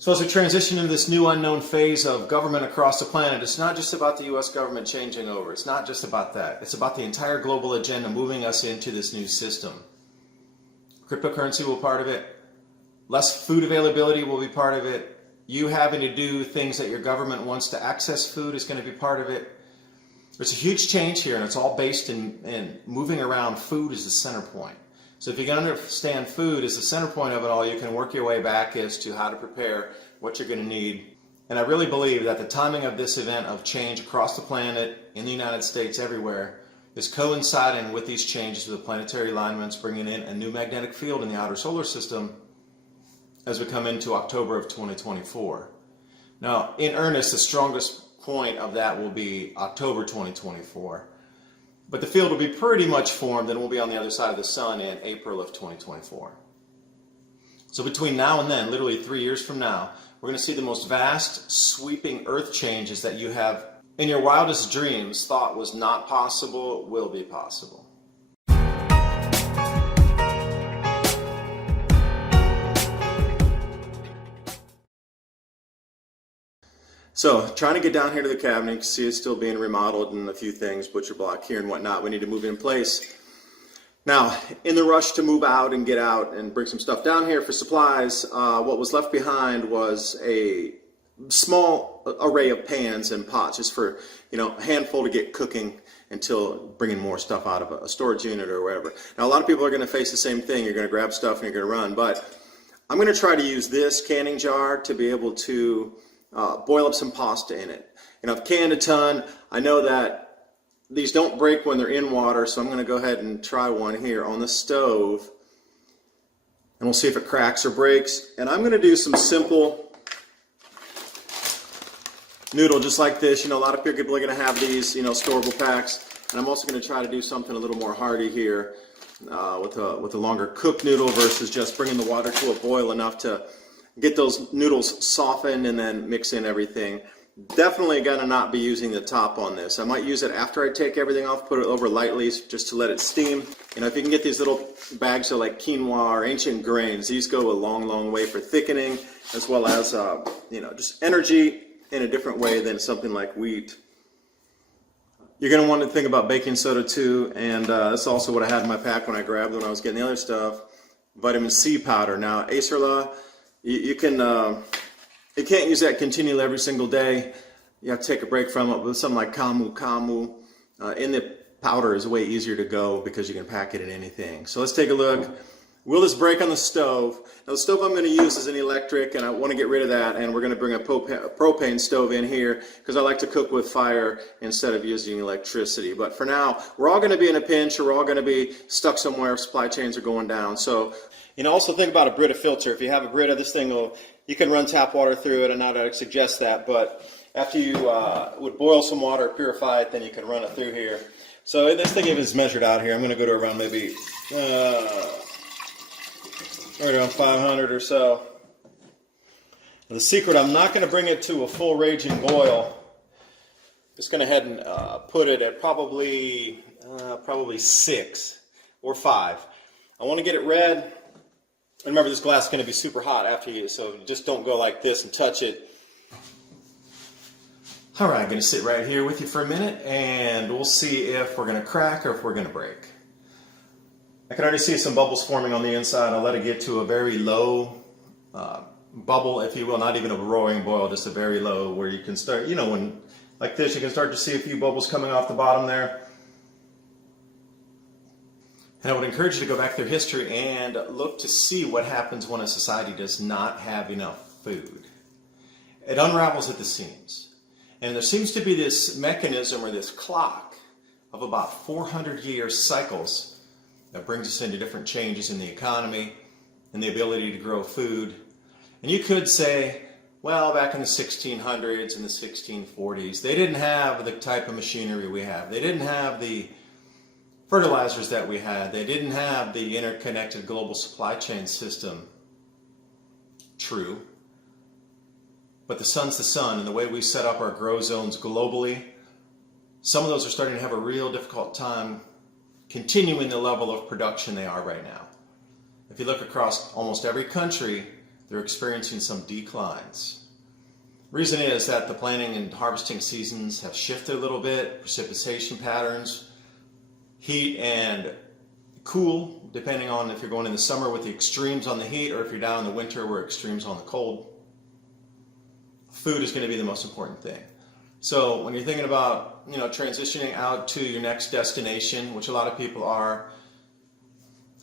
So as we transition into this new unknown phase of government across the planet, it's not just about the U.S. government changing over. It's not just about that. It's about the entire global agenda moving us into this new system. Cryptocurrency will be part of it. Less food availability will be part of it. You having to do things that your government wants to access food is going to be part of it. There's a huge change here, and it's all based in moving around food as the center point. So if you can understand food as the center point of it all, you can work your way back as to how to prepare, what you're going to need. And I really believe that the timing of this event of change across the planet, in the United States, everywhere, is coinciding with these changes with the planetary alignments, bringing in a new magnetic field in the outer solar system as we come into October of 2024. Now, in earnest, the strongest point of that will be October 2024. But the field will be pretty much formed and we'll be on the other side of the sun in April of 2024. So between now and then, literally 3 years from now, we're going to see the most vast, sweeping earth changes that you have in your wildest dreams thought was not possible, will be possible. So, trying to get down here to the cabinet, you can see it's still being remodeled and a few things, butcher block here and whatnot. We need to move it in place. Now, in the rush to move out and get out and bring some stuff down here for supplies, what was left behind was a small array of pans and pots, just for, a handful to get cooking until bringing more stuff out of a storage unit or wherever. Now, a lot of people are going to face the same thing. You're going to grab stuff and you're going to run, but I'm going to try to use this canning jar to be able to boil up some pasta in it. I've canned a ton. I know that these don't break when they're in water, so I'm going to go ahead and try one here on the stove, and we'll see if it cracks or breaks. And I'm going to do some simple noodle just like this. A lot of people are going to have these, storable packs, and I'm also going to try to do something a little more hearty here with a longer cooked noodle versus just bringing the water to a boil enough to get those noodles softened and then mix in everything. Definitely gonna not be using the top on this. I might use it after I take everything off, put it over lightly just to let it steam. If you can get these little bags of like quinoa or ancient grains, these go a long, long way for thickening, as well as just energy in a different way than something like wheat. You're gonna want to think about baking soda too, and that's also what I had in my pack when I was getting the other stuff. Vitamin C powder. Now, Acerla, you can't use that continually every single day. You have to take a break from it. With something like Camu, in the powder is way easier to go because you can pack it in anything. So let's take a look. Will this break on the stove? Now the stove I'm going to use is an electric, and I want to get rid of that, and we're going to bring a propane stove in here because I like to cook with fire instead of using electricity. But for now, we're all going to be in a pinch, or we're all going to be stuck somewhere if supply chains are going down. So, also think about a Brita filter. If you have a Brita, this thing you can run tap water through it, and not that I suggest that, but after you would boil some water, purify it, then you can run it through here. So this thing is measured out here. I'm going to go to around maybe right around 500 or so. Now the secret, I'm not going to bring it to a full raging boil. Just going to head and put it at probably 6 or 5. I want to get it red. Remember, this glass is going to be super hot after you, so just don't go like this and touch it. All right, I'm going to sit right here with you for a minute, and we'll see if we're going to crack or if we're going to break. I can already see some bubbles forming on the inside. I'll let it get to a very low bubble, if you will, not even a roaring boil, just a very low, where you can start, when like this, you can start to see a few bubbles coming off the bottom there. And I would encourage you to go back through history and look to see what happens when a society does not have enough food. It unravels at the seams. And there seems to be this mechanism or this clock of about 400-year cycles that brings us into different changes in the economy and the ability to grow food. And you could say, well, back in the 1600s and the 1640s, they didn't have the type of machinery we have. They didn't have the fertilizers that we had. They didn't have the interconnected global supply chain system. True. But the sun's the sun, and the way we set up our grow zones globally, some of those are starting to have a real difficult time continuing the level of production they are right now. If you look across almost every country, they're experiencing some declines. Reason is that the planting and harvesting seasons have shifted a little bit, precipitation patterns, heat and cool, depending on if you're going in the summer with the extremes on the heat or if you're down in the winter where extremes on the cold. Food is going to be the most important thing. So when you're thinking about, transitioning out to your next destination, which a lot of people are,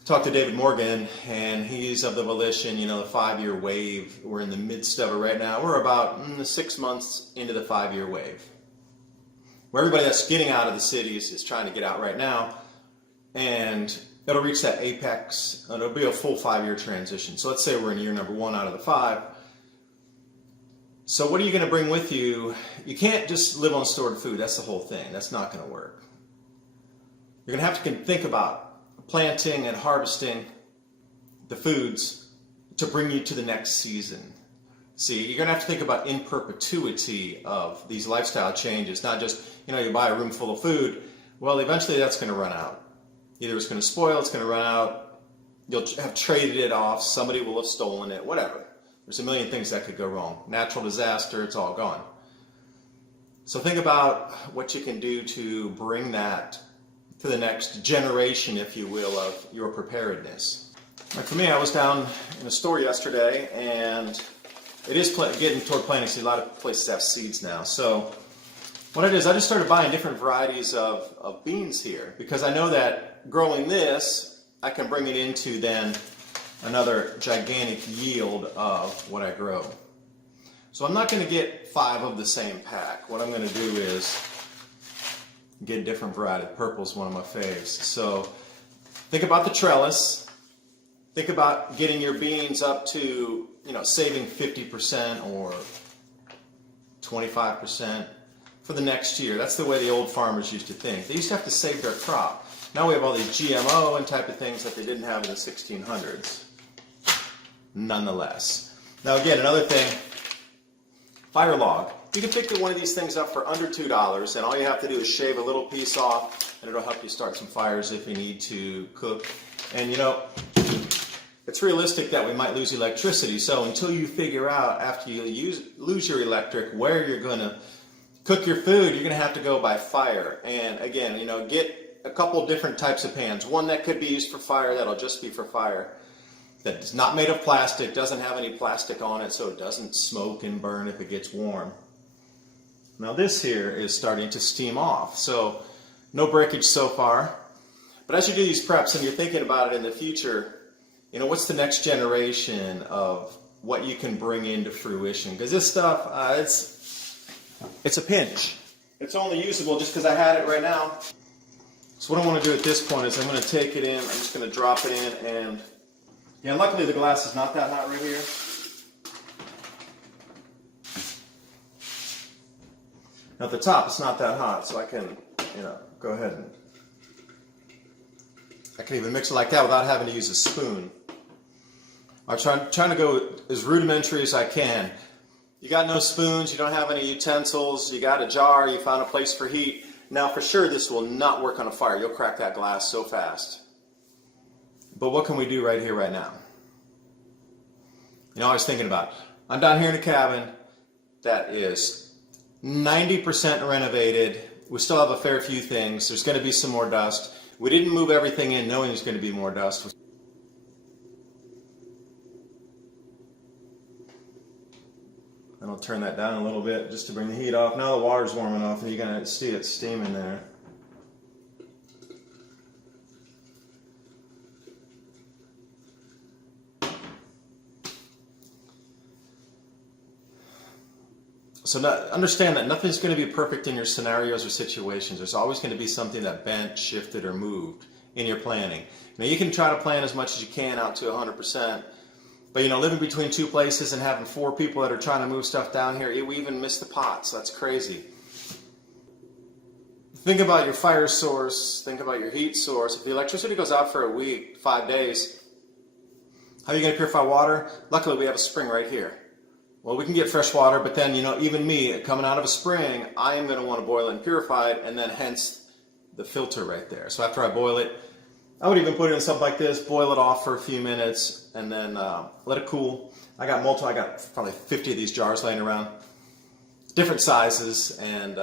talked to David Morgan, and he's of the volition, the 5-year wave. We're in the midst of it right now. We're about 6 months into the 5-year wave, where everybody that's getting out of the cities is trying to get out right now, and it'll reach that apex, and it'll be a full 5-year transition. So let's say we're in year number 1 out of the 5. So what are you going to bring with you? You can't just live on stored food. That's the whole thing. That's not going to work. You're going to have to think about planting and harvesting the foods to bring you to the next season. See, you're going to have to think about in perpetuity of these lifestyle changes, not just, you buy a room full of food. Well, eventually that's going to run out. Either it's going to spoil, it's going to run out, you'll have traded it off, somebody will have stolen it, whatever. There's a million things that could go wrong. Natural disaster, it's all gone. So think about what you can do to bring that to the next generation, if you will, of your preparedness. Like for me, I was down in a store yesterday, and it is getting toward planting season. A lot of places have seeds now. So what I did is I just started buying different varieties of beans here, because I know that growing this, I can bring it into then another gigantic yield of what I grow. So I'm not going to get 5 of the same pack. What I'm going to do is get a different variety. Purple's one of my faves. So think about the trellis. Think about getting your beans up to, saving 50% or 25% for the next year. That's the way the old farmers used to think. They used to have to save their crop. Now we have all these GMO and type of things that they didn't have in the 1600s. Nonetheless. Now again, another thing, fire log. You can pick one of these things up for under $2, and all you have to do is shave a little piece off, and it'll help you start some fires if you need to cook. And it's realistic that we might lose electricity, so until you figure out, after you lose your electric, where you're going to cook your food, you're going to have to go by fire. And again, get a couple different types of pans. One that could be used for fire, that'll just be for fire, that is not made of plastic, doesn't have any plastic on it, so it doesn't smoke and burn if it gets warm. Now this here is starting to steam off, so no breakage so far. But as you do these preps and you're thinking about it in the future, what's the next generation of what you can bring into fruition? Because this stuff, it's a pinch. It's only usable just because I had it right now. So what I want to do at this point is I'm going to take it in, I'm just going to drop it in, and luckily the glass is not that hot right here. Now at the top it's not that hot, so I can, go ahead and I can even mix it like that without having to use a spoon. I'm trying to go as rudimentary as I can. You got no spoons, you don't have any utensils, you got a jar, you found a place for heat. Now for sure this will not work on a fire. You'll crack that glass so fast. But what can we do right here, right now? I was thinking about, I'm down here in a cabin that is 90% renovated. We still have a fair few things. There's going to be some more dust. We didn't move everything in knowing there's going to be more dust. And I'll turn that down a little bit just to bring the heat off. Now the water's warm enough and you're going to see it steaming there. So understand that nothing's going to be perfect in your scenarios or situations. There's always going to be something that bent, shifted, or moved in your planning. Now you can try to plan as much as you can out to 100%, but living between 2 places and having 4 people that are trying to move stuff down here, we even miss the pots. That's crazy. Think about your fire source. Think about your heat source. If the electricity goes out for a week, 5 days, how are you going to purify water? Luckily, we have a spring right here. Well, we can get fresh water, but then, even me, coming out of a spring, I am going to want to boil it and purify it, and then hence the filter right there. So after I boil it, I would even put it in something like this, boil it off for a few minutes, and then let it cool. I got probably 50 of these jars laying around, different sizes, and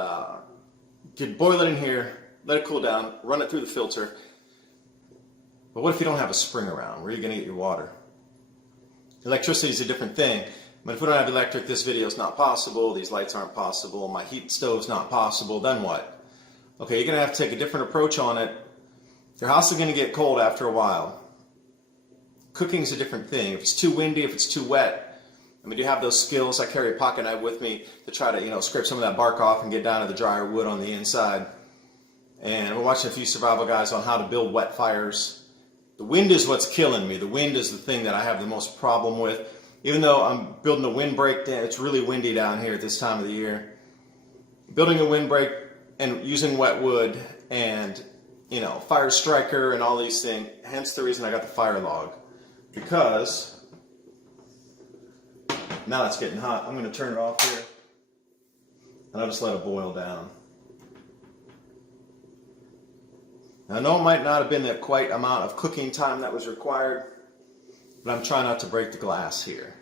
you boil it in here, let it cool down, run it through the filter. But what if you don't have a spring around? Where are you going to get your water? Electricity is a different thing. But if we don't have electric, this video is not possible, these lights aren't possible, my heat stove's not possible, then what? Okay, you're going to have to take a different approach on it. Your house is going to get cold after a while. Cooking is a different thing. If it's too windy, if it's too wet, I mean, do you have those skills? I carry a pocket knife with me to try to, scrape some of that bark off and get down to the drier wood on the inside. And we're watching a few survival guys on how to build wet fires. The wind is what's killing me. The wind is the thing that I have the most problem with. Even though I'm building a windbreak, it's really windy down here at this time of the year. Building a windbreak and using wet wood and fire striker and all these things, hence the reason I got the fire log. Because, now it's getting hot, I'm going to turn it off here, and I'll just let it boil down. Now I know it might not have been the quite amount of cooking time that was required, but I'm trying not to break the glass here.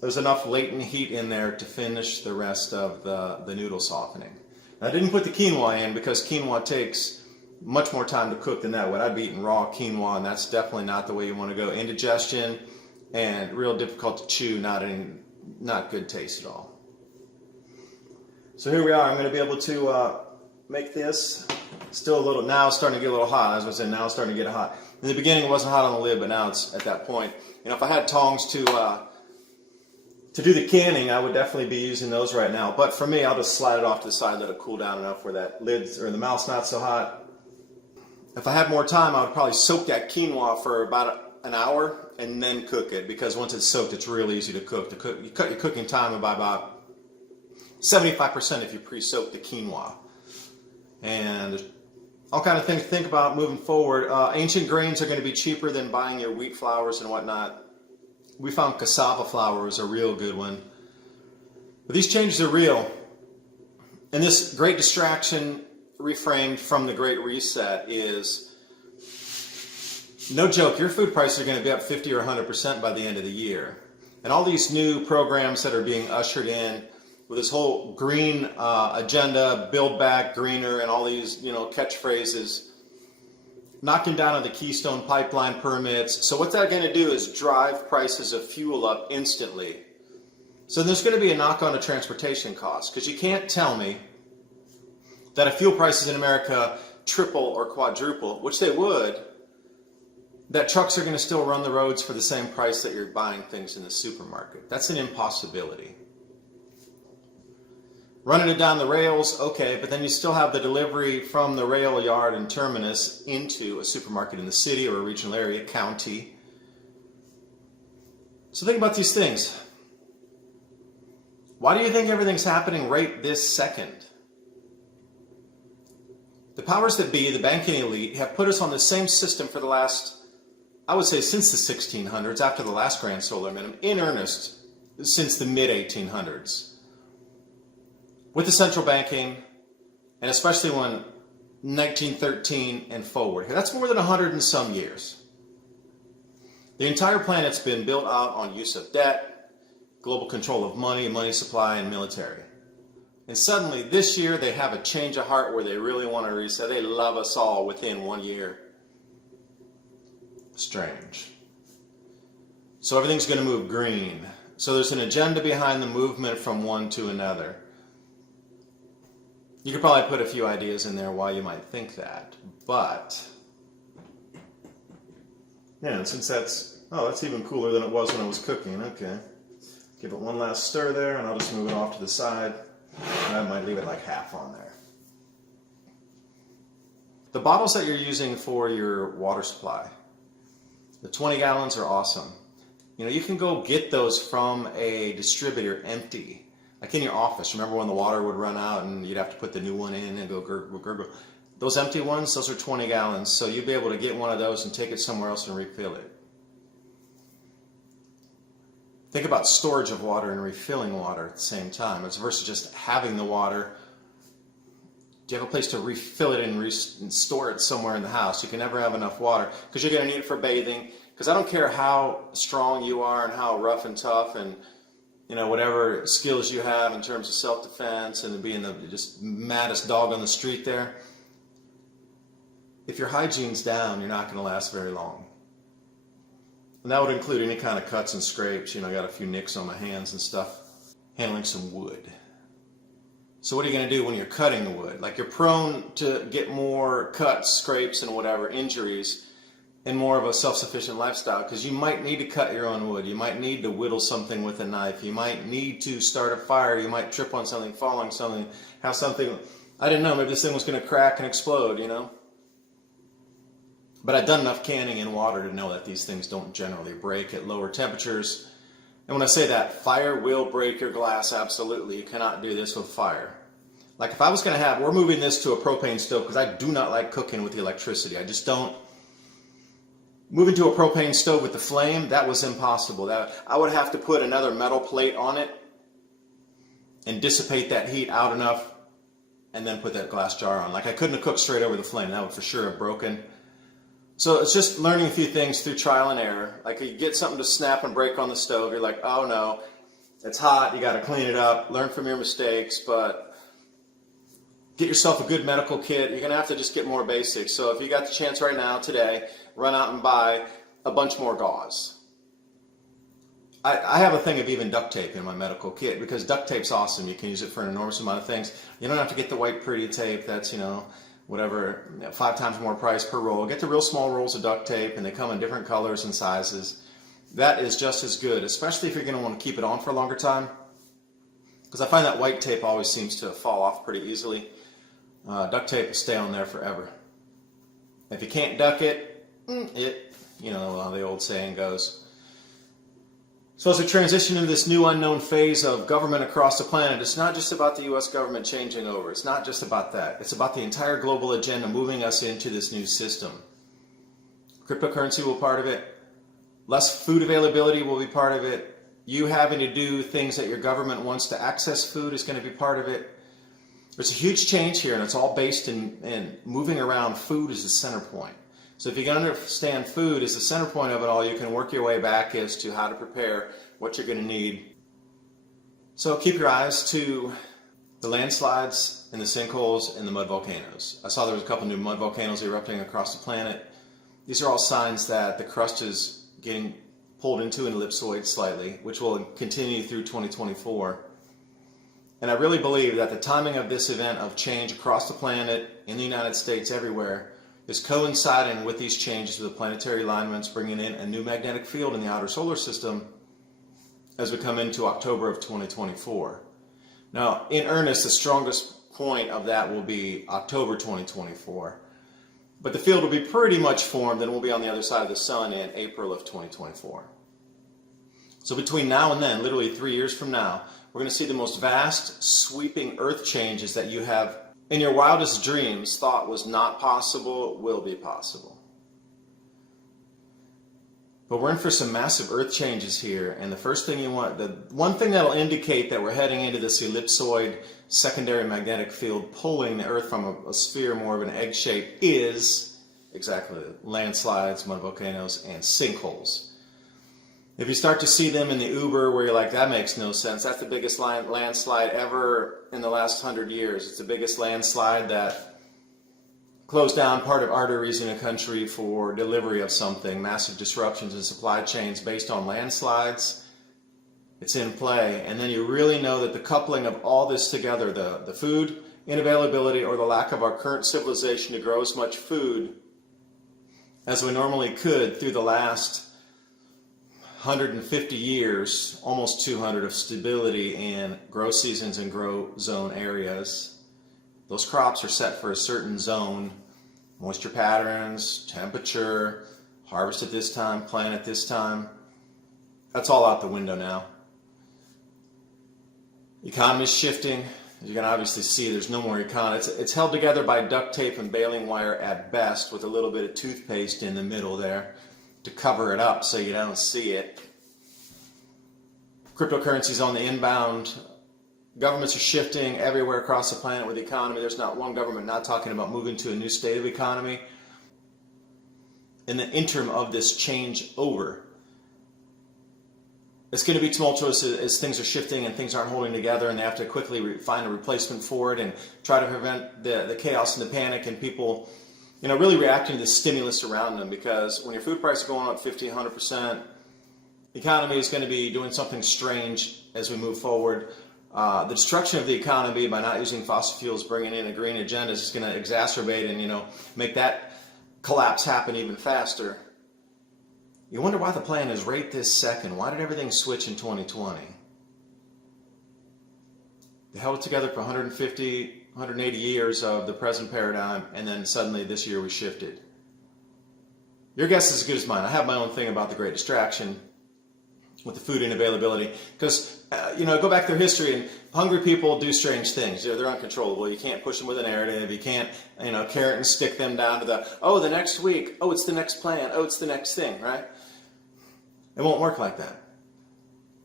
There's enough latent heat in there to finish the rest of the noodle softening. Now, I didn't put the quinoa in because quinoa takes much more time to cook than that would. I'd be eating raw quinoa, and that's definitely not the way you want to go. Indigestion and real difficult to chew, not good taste at all. So here we are. I'm going to be able to make this. Still a little, now it's starting to get a little hot. As I was saying, now it's starting to get hot. In the beginning it wasn't hot on the lid, but now it's at that point. If I had tongs to do the canning, I would definitely be using those right now. But for me, I'll just slide it off to the side, let it cool down enough where that lid's or the mouth's not so hot. If I had more time, I would probably soak that quinoa for about an hour and then cook it, because once it's soaked, it's real easy to cook. You cut your cooking time by about 75% if you pre-soak the quinoa. And all kind of things to think about moving forward. Ancient grains are going to be cheaper than buying your wheat flours and whatnot. We found cassava flour is a real good one. But these changes are real. And this great distraction reframed from the Great Reset is, no joke, your food prices are going to be up 50 or 100% by the end of the year. And all these new programs that are being ushered in with this whole green agenda, build back greener, and all these catchphrases, knocking down on the Keystone Pipeline permits. So what's that going to do is drive prices of fuel up instantly. So there's going to be a knock-on to transportation costs, because you can't tell me that if fuel prices in America triple or quadruple, which they would, that trucks are going to still run the roads for the same price that you're buying things in the supermarket. That's an impossibility. Running it down the rails, okay, but then you still have the delivery from the rail yard and terminus into a supermarket in the city or a regional area, county. So think about these things. Why do you think everything's happening right this second? The powers that be, the banking elite, have put us on the same system for the last, I would say since the 1600s, after the last grand solar minimum, in earnest, since the mid-1800s. With the central banking, and especially when 1913 and forward. That's more than 100 and some years. The entire planet's been built out on use of debt, global control of money, money supply, and military. And suddenly, this year, they have a change of heart where they really want to reset. They love us all within 1 year. Strange. So everything's going to move green. So there's an agenda behind the movement from one to another. You could probably put a few ideas in there why you might think that. But, yeah, and since that's even cooler than it was when it was cooking. Okay. Give it one last stir there, and I'll just move it off to the side. I might leave it like half on there. The bottles that you're using for your water supply, the 20 gallons are awesome. You can go get those from a distributor empty, like in your office. Remember when the water would run out and you'd have to put the new one in and go gurgle, gurgle. Those empty ones, those are 20 gallons. So you'll be able to get one of those and take it somewhere else and refill it. Think about storage of water and refilling water at the same time, as versus just having the water Do you have a place to refill it and store it somewhere in the house? You can never have enough water because you're going to need it for bathing. Because I don't care how strong you are and how rough and tough and whatever skills you have in terms of self-defense and being the just maddest dog on the street there. If your hygiene's down, you're not going to last very long. And that would include any kind of cuts and scrapes. I got a few nicks on my hands and stuff. Handling some wood. So what are you going to do when you're cutting the wood? Like, you're prone to get more cuts, scrapes, and whatever, injuries, in more of a self-sufficient lifestyle, because you might need to cut your own wood. You might need to whittle something with a knife. You might need to start a fire. You might trip on something, fall on something, have something. I didn't know, maybe this thing was going to crack and explode, But I've done enough canning in water to know that these things don't generally break at lower temperatures. And when I say that, fire will break your glass, absolutely. You cannot do this with fire. Like, if I was going to we're moving this to a propane stove because I do not like cooking with the electricity. I just don't. Moving to a propane stove with the flame, that was impossible. I would have to put another metal plate on it and dissipate that heat out enough and then put that glass jar on. Like, I couldn't have cooked straight over the flame. That would for sure have broken. So it's just learning a few things through trial and error. Like, you get something to snap and break on the stove, you're like, oh no, it's hot, you got to clean it up, learn from your mistakes, but get yourself a good medical kit. You're going to have to just get more basics. So if you got the chance right now, today, run out and buy a bunch more gauze. I have a thing of even duct tape in my medical kit because duct tape's awesome. You can use it for an enormous amount of things. You don't have to get the white pretty tape that's, whatever, 5 times more price per roll. Get the real small rolls of duct tape, and they come in different colors and sizes. That is just as good, especially if you're going to want to keep it on for a longer time. Because I find that white tape always seems to fall off pretty easily. Duct tape will stay on there forever. If you can't duck it, how the old saying goes. So as we transition into this new unknown phase of government across the planet, it's not just about the U.S. government changing over. It's not just about that. It's about the entire global agenda moving us into this new system. Cryptocurrency will be part of it. Less food availability will be part of it. You having to do things that your government wants to access food is going to be part of it. There's a huge change here, and it's all based in moving around food as the center point. So if you can understand food as the center point of it all, you can work your way back as to how to prepare what you're going to need. So keep your eyes to the landslides and the sinkholes and the mud volcanoes. I saw there was a couple new mud volcanoes erupting across the planet. These are all signs that the crust is getting pulled into an ellipsoid slightly, which will continue through 2024. And I really believe that the timing of this event of change across the planet, in the United States, everywhere, is coinciding with these changes with the planetary alignments, bringing in a new magnetic field in the outer solar system as we come into October of 2024. Now, in earnest, the strongest point of that will be October 2024. But the field will be pretty much formed and we'll be on the other side of the sun in April of 2024. So between now and then, literally 3 years from now, we're going to see the most vast, sweeping earth changes that you have in your wildest dreams thought was not possible, will be possible. But we're in for some massive earth changes here, and the first thing you want, the one thing that'll indicate that we're heading into this ellipsoid secondary magnetic field pulling the earth from a sphere, more of an egg shape, is exactly landslides, mud volcanoes, and sinkholes. If you start to see them in the Uber where you're like, that makes no sense, that's the biggest landslide ever in the last 100 years. It's the biggest landslide that closed down part of arteries in a country for delivery of something, massive disruptions in supply chains based on landslides. It's in play. And then you really know that the coupling of all this together, the food inavailability or the lack of our current civilization to grow as much food as we normally could through the last 150 years, almost 200 of stability in grow seasons and grow zone areas. Those crops are set for a certain zone, moisture patterns, temperature, harvest at this time, plant at this time. That's all out the window now. Economy's shifting. As you can obviously see, there's no more economy. It's held together by duct tape and baling wire at best with a little bit of toothpaste in the middle there to cover it up so you don't see it. Cryptocurrency's on the inbound Governments are shifting everywhere across the planet with the economy. There's not one government not talking about moving to a new state of economy. In the interim of this change over, it's going to be tumultuous as things are shifting and things aren't holding together, and they have to quickly find a replacement for it and try to prevent the chaos and the panic and people, really reacting to the stimulus around them. Because when your food price is going up 50, 100%, the economy is going to be doing something strange as we move forward. The destruction of the economy by not using fossil fuels, bringing in a green agenda, is going to exacerbate and make that collapse happen even faster. You wonder why the plan is right this second. Why did everything switch in 2020? They held it together for 150, 180 years of the present paradigm, and then suddenly this year we shifted. Your guess is as good as mine. I have my own thing about the Great Distraction with the food inavailability, because go back through history, and hungry people do strange things. They're uncontrollable. You can't push them with a narrative. You can't carrot and stick them down to the next week, it's the next plan, it's the next thing, right? It won't work like that.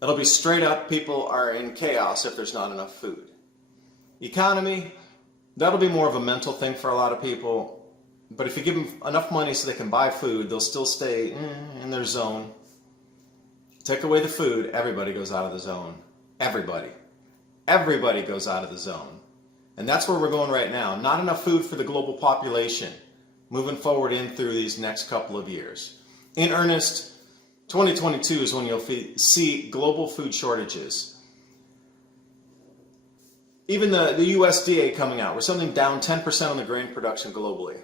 It'll be straight up, people are in chaos if there's not enough food. Economy, that'll be more of a mental thing for a lot of people, but if you give them enough money so they can buy food, they'll still stay in their zone. Take away the food, everybody goes out of the zone. Everybody goes out of the zone. And that's where we're going right now. Not enough food for the global population moving forward in through these next couple of years. In earnest, 2022 is when you'll see global food shortages. Even the USDA coming out, we're something down 10% on the grain production globally.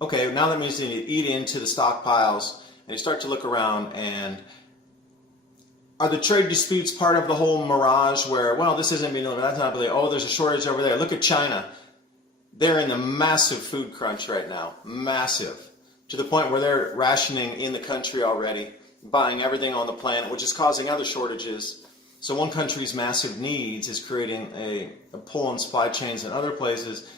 Okay, now that means you need to eat into the stockpiles. And you start to look around, and are the trade disputes part of the whole mirage where, this isn't being delivered, that's not really, there's a shortage over there. Look at China. They're in the massive food crunch right now. Massive. To the point where they're rationing in the country already, buying everything on the planet, which is causing other shortages. So one country's massive needs is creating a pull on supply chains in other places,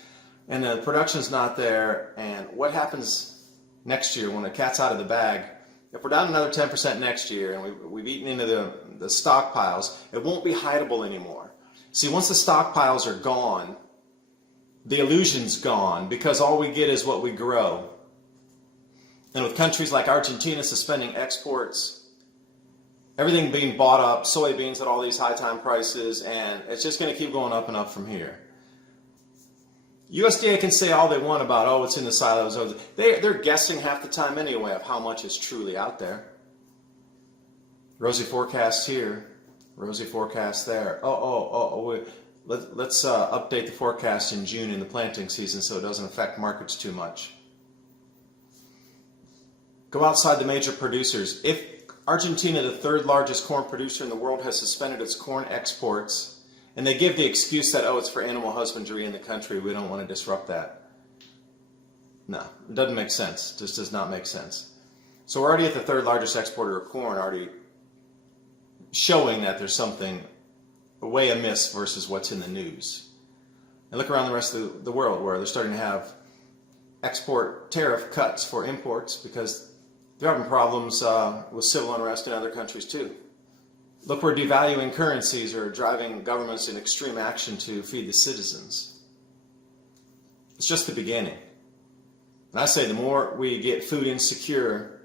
and the production's not there. And what happens next year when the cat's out of the bag? If we're down another 10% next year and we've eaten into the stockpiles, it won't be hideable anymore. See, once the stockpiles are gone, the illusion's gone, because all we get is what we grow. And with countries like Argentina suspending exports, everything being bought up, soybeans at all these high time prices, and it's just going to keep going up and up from here. USDA can say all they want about, it's in the silos. They're guessing half the time anyway of how much is truly out there. Rosy forecast here, rosy forecast there. Let's update the forecast in June in the planting season so it doesn't affect markets too much. Go outside the major producers. If Argentina, the third largest corn producer in the world, has suspended its corn exports, and they give the excuse that, it's for animal husbandry in the country, we don't want to disrupt that. No, it doesn't make sense. It just does not make sense. So we're already at the third largest exporter of corn, already showing that there's something way amiss versus what's in the news. And look around the rest of the world where they're starting to have export tariff cuts for imports because they're having problems with civil unrest in other countries too. Look where devaluing currencies are driving governments in extreme action to feed the citizens. It's just the beginning. And I say the more we get food insecure,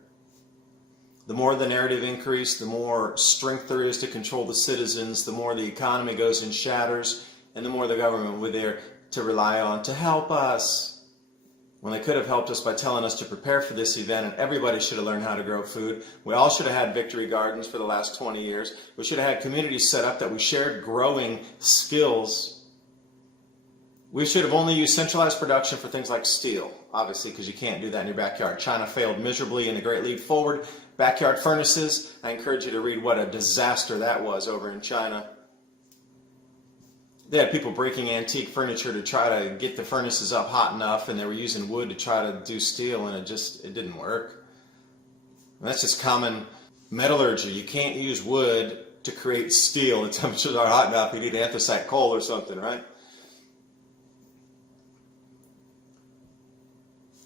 the more the narrative increase, the more strength there is to control the citizens, the more the economy goes in shatters, and the more the government will be there to rely on to help us. When they could have helped us by telling us to prepare for this event, and everybody should have learned how to grow food. We all should have had victory gardens for the last 20 years. We should have had communities set up that we shared growing skills. We should have only used centralized production for things like steel, obviously, because you can't do that in your backyard. China failed miserably in the Great Leap Forward. Backyard furnaces, I encourage you to read what a disaster that was over in China. They had people breaking antique furniture to try to get the furnaces up hot enough, and they were using wood to try to do steel, and it didn't work. And that's just common metallurgy. You can't use wood to create steel. The temperatures are hot enough. You need anthracite coal or something, right?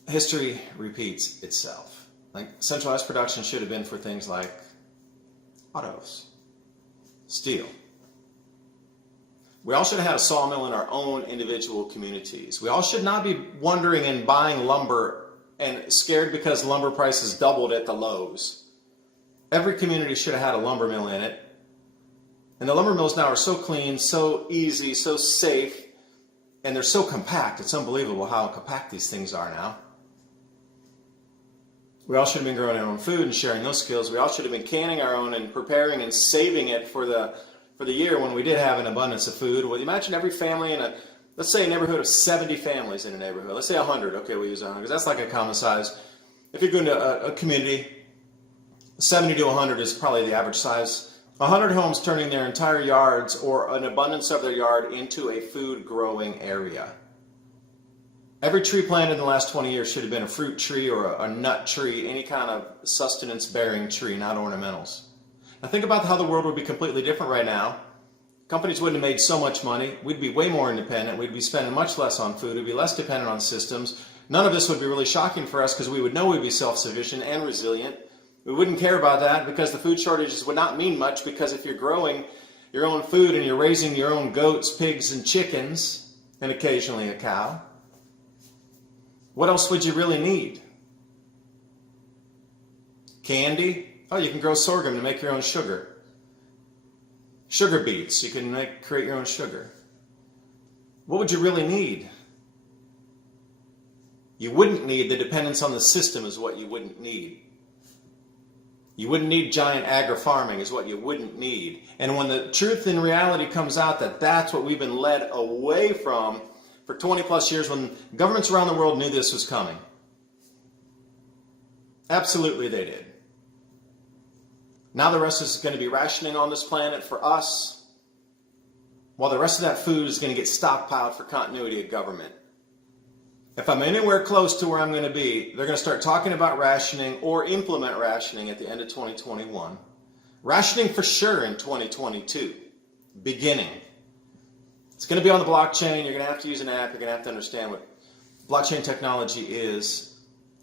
History repeats itself. Like centralized production should have been for things like autos, steel. We all should have had a sawmill in our own individual communities. We all should not be wondering and buying lumber and scared because lumber prices doubled at the Lowe's. Every community should have had a lumber mill in it. And the lumber mills now are so clean, so easy, so safe, and they're so compact. It's unbelievable how compact these things are now. We all should have been growing our own food and sharing those skills. We all should have been canning our own and preparing and saving it for the year when we did have an abundance of food. Well, imagine every family in let's say a neighborhood of 70 families in a neighborhood. Let's say 100. Okay, we use 100 because that's like a common size. If you're going to a community, 70 to 100 is probably the average size. 100 homes turning their entire yards or an abundance of their yard into a food growing area. Every tree planted in the last 20 years should have been a fruit tree or a nut tree, any kind of sustenance bearing tree, not ornamentals. Now think about how the world would be completely different right now. Companies wouldn't have made so much money. We'd be way more independent. We'd be spending much less on food. We'd be less dependent on systems. None of this would be really shocking for us because we would know we'd be self-sufficient and resilient. We wouldn't care about that because the food shortages would not mean much, because if you're growing your own food and you're raising your own goats, pigs, and chickens, and occasionally a cow, what else would you really need? Candy? Oh, you can grow sorghum to make your own sugar. Sugar beets, you can create your own sugar. What would you really need? You wouldn't need the dependence on the system is what you wouldn't need. You wouldn't need giant agri-farming is what you wouldn't need. And when the truth and reality comes out that that's what we've been led away from for 20 plus years, when governments around the world knew this was coming. Absolutely they did. Now the rest is going to be rationing on this planet for us, while the rest of that food is going to get stockpiled for continuity of government. If I'm anywhere close to where I'm going to be, they're going to start talking about rationing or implement rationing at the end of 2021. Rationing for sure in 2022, beginning. It's going to be on the blockchain. You're going to have to use an app. You're going to have to understand what blockchain technology is.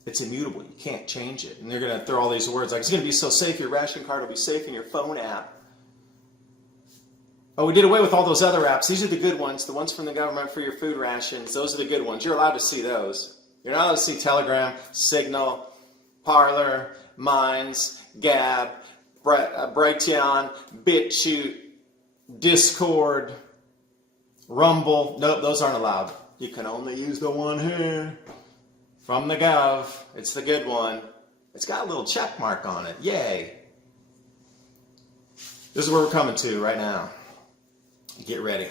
It's immutable. You can't change it. And they're going to throw all these words like, it's going to be so safe. Your ration card will be safe in your phone app. Oh, we did away with all those other apps. These are the good ones, the ones from the government for your food rations. Those are the good ones. You're allowed to see those. You're not allowed to see Telegram, Signal, Parler, Minds, Gab, Brighteon, BitChute, Discord, Rumble. Nope, those aren't allowed. You can only use the one here from the Gov. It's the good one. It's got a little check mark on it. Yay. This is where we're coming to right now. Get ready.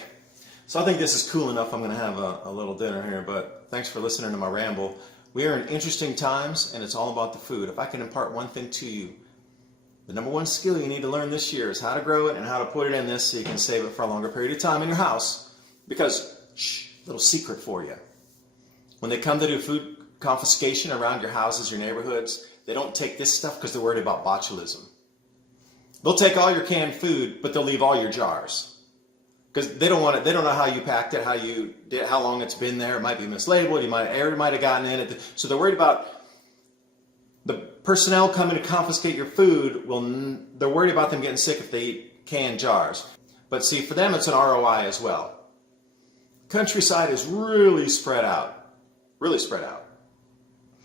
So I think this is cool enough. I'm going to have a little dinner here, but thanks for listening to my ramble. We are in interesting times, and it's all about the food. If I can impart one thing to you, the number one skill you need to learn this year is how to grow it and how to put it in this so you can save it for a longer period of time in your house. Because, little secret for you. When they come to do food confiscation around your houses, your neighborhoods, they don't take this stuff because they're worried about botulism. They'll take all your canned food, but they'll leave all your jars. Because they don't want it. They don't know how you packed it, how you did, how long it's been there. It might be mislabeled. Air might have gotten in it. So they're worried about the personnel coming to confiscate your food. They're worried about them getting sick if they eat canned jars. But see, for them, it's an ROI as well. Countryside is really spread out. Really spread out.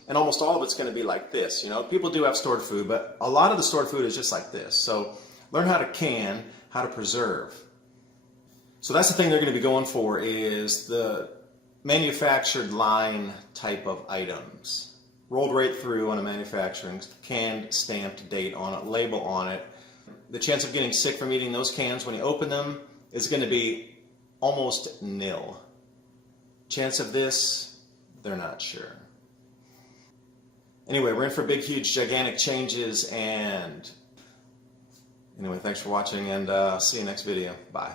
And almost all of it's going to be like this. You know, people do have stored food, but a lot of the stored food is just like this. So learn how to can, how to preserve. So that's the thing they're going to be going for, is the manufactured line type of items. Rolled right through on a manufacturing, canned, stamped date on it, label on it. The chance of getting sick from eating those cans when you open them is going to be almost nil. Chance of this, they're not sure. Anyway, we're in for big, huge, gigantic changes, and anyway, thanks for watching, and see you next video. Bye.